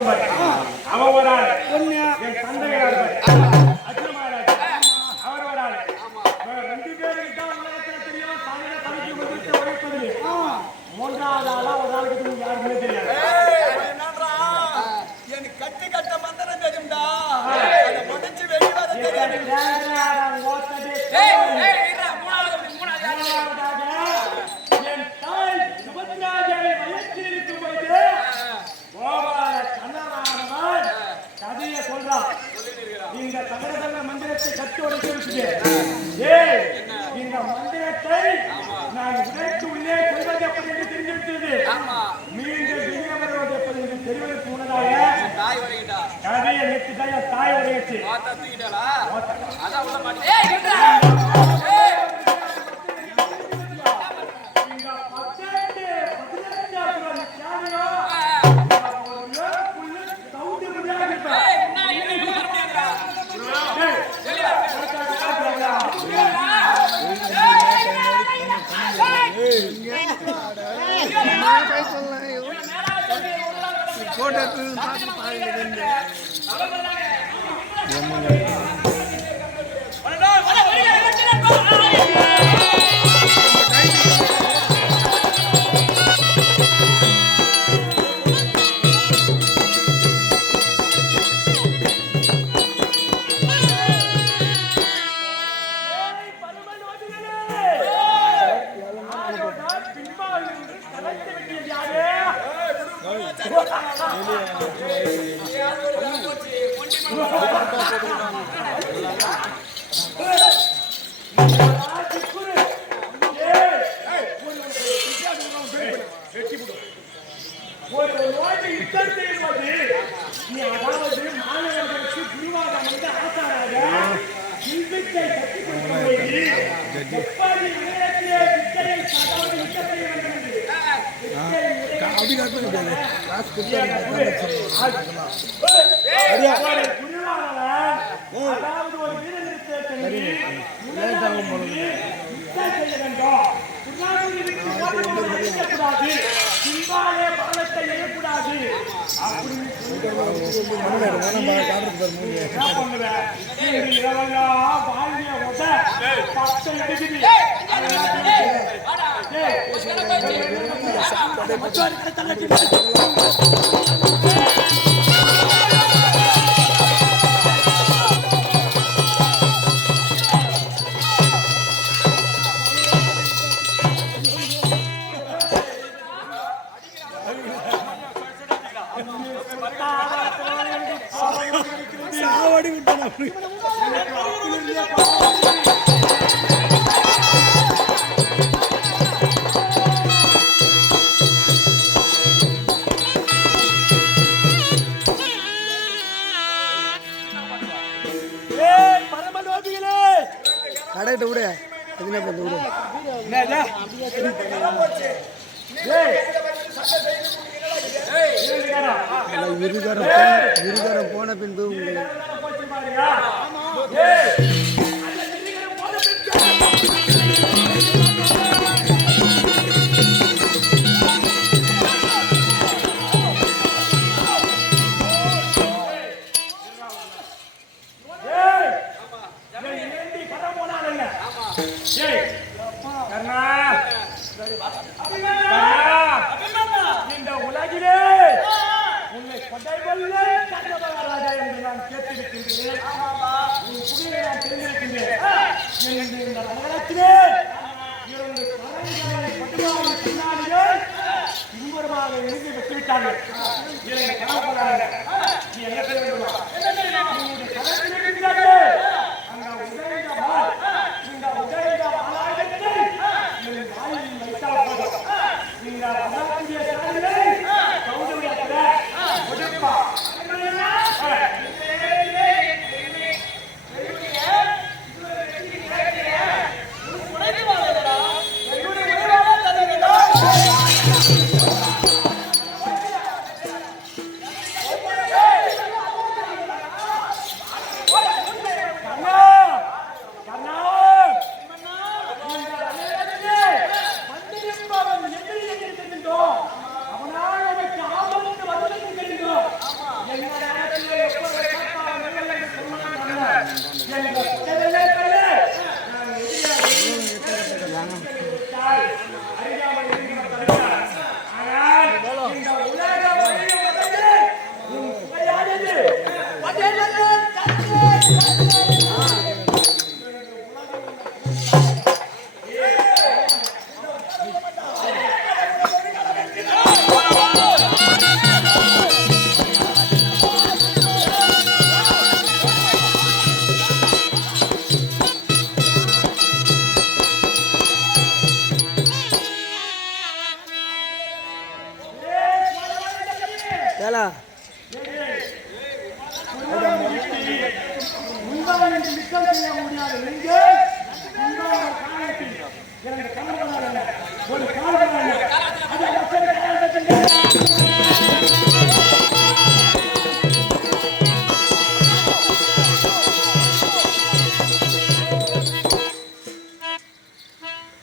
அவன் ஒரு ஆள் என் தந்தையார் அஜிமாராஜ் அவர் ஒரு ஆள் ரெண்டு பேருக்கு தான் உலகத்தில் தெரியும் தமிழ தமிழ் மதித்து உழைப்பது மூன்றாவது ஆளா ஒரு ஆளுக்கு யாருமே தெரியாது எனக்கு கட்டு கட்ட மந்திரம் தெரியும்டா அதை முடிச்சு வெளியே வர தெரியாது என் தாய் சுபத்ராஜை வயசில் இருக்கும் போது கதையை சொல்றான் இந்த சகரதன மந்திரத்தை கட்டு உடைச்சிருச்சு இந்த மந்திரத்தை நான் உடைத்து உள்ளே கொள்வது எப்படி என்று தெரிஞ்சிருக்கிறது மீண்டும் வெளியே வருவது எப்படி என்று தெரிவதற்கு முன்னதாக கதையை நிறுத்திதான் தாய் உடையச்சு கடைகிட்ட விட எதுனா பண்ண விட இருகாரம் போன பின்பு உங்களுக்கு இந்த உலகிலே உன்னை கொடைவல்ல கண்டபராஜா என்று நான் கேட்டிருக்கின்றேன். உன் புகழை நான் தெரிந்திருக்கின்றேன். இந்த நகரத்திலே இரண்டு பறவைகளை பட்டுவாரி பின்னாடிகள் பின்புறமாக எழுதி விட்டுவிட்டார்கள். இரண்டு கணவர்களாக நீ என்ன செய்ய வேண்டுமா? உன்னுடைய கணக்கில் இருக்கிறார்களே அந்த உதயங்க மால் இந்த உதயங்க மாலாயத்தை என் வாயில் வைத்தால் போதும். இந்த வளர்ச்சிய சாதிகளை கௌரவியாக்கிற ஒடுப்பா உங்கள் யுத்தம் செய்ய முடியாது நெஞ்சே உங்கள் காலத்தில் இரண்டு கண்ணுகளால் அல்ல, ஒரு கால்களால் அல்ல. அது மக்கள் காலத்தில்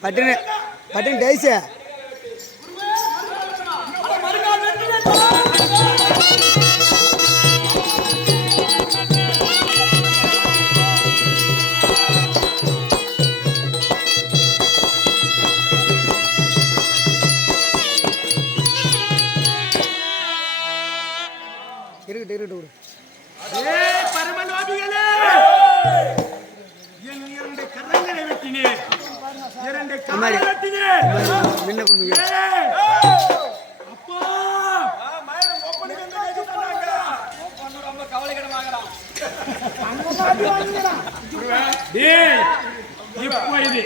பட்டுன்னு பட்டுன்னு டைஸு மறுநாள் வெற்றி வேண்டாம். இருக்கட்டும் இருக்கட்டும் விடு. பரமலோபிகளே, என் இரண்டு கரங்களை வெட்டினேன், இரண்டு காலை வெட்டினேன். நின்ன கொண்டு அப்பா மயிரும் ஒப்பனுக்கு எந்த கேட்டு சொன்னாங்க? ஒப்பனு ரொம்ப கவலைக்கிடமாகறான். டேய், இப்போ இது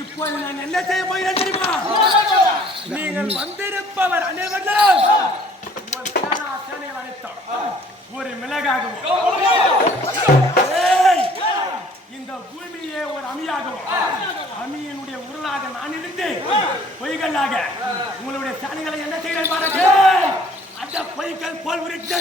இப்போது நான் என்ன செய்ய போகிறேன் தெரியுமா? நீங்கள் வந்திருப்பவர் அனைவரும் உங்கள் சேனைகள் அனைத்தும் ஒரு மிளகாகவும், ஏய், இந்த பூமியே ஒரு அமியாகவும், அமியினுடைய உருளாக நான் இருந்து பொய்களாக உங்களுடைய சேனைகளை என்ன செய்கிறேன் பாருங்க. அந்த பொய்கள் போல் உரித்து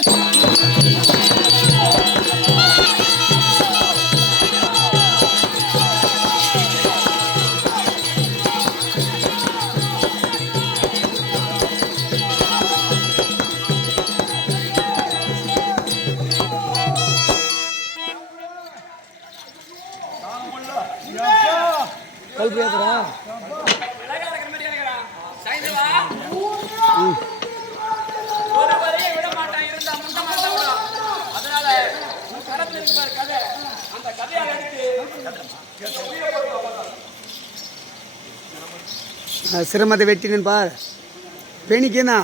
கல்பு ஏத்துறா அழகா இருக்கிற மாதிரி இருக்கிறான். சாய்ந்தவா. ஒரு வரையை விட மாட்டான், இருந்தா முந்த மாட்டான் விட. அதனால உன் கரத்துல இருக்கு பாரு கதை, அந்த கதையை எடுத்து சிரமத்தை வெட்டினேன் பார் பெணிக்கேனா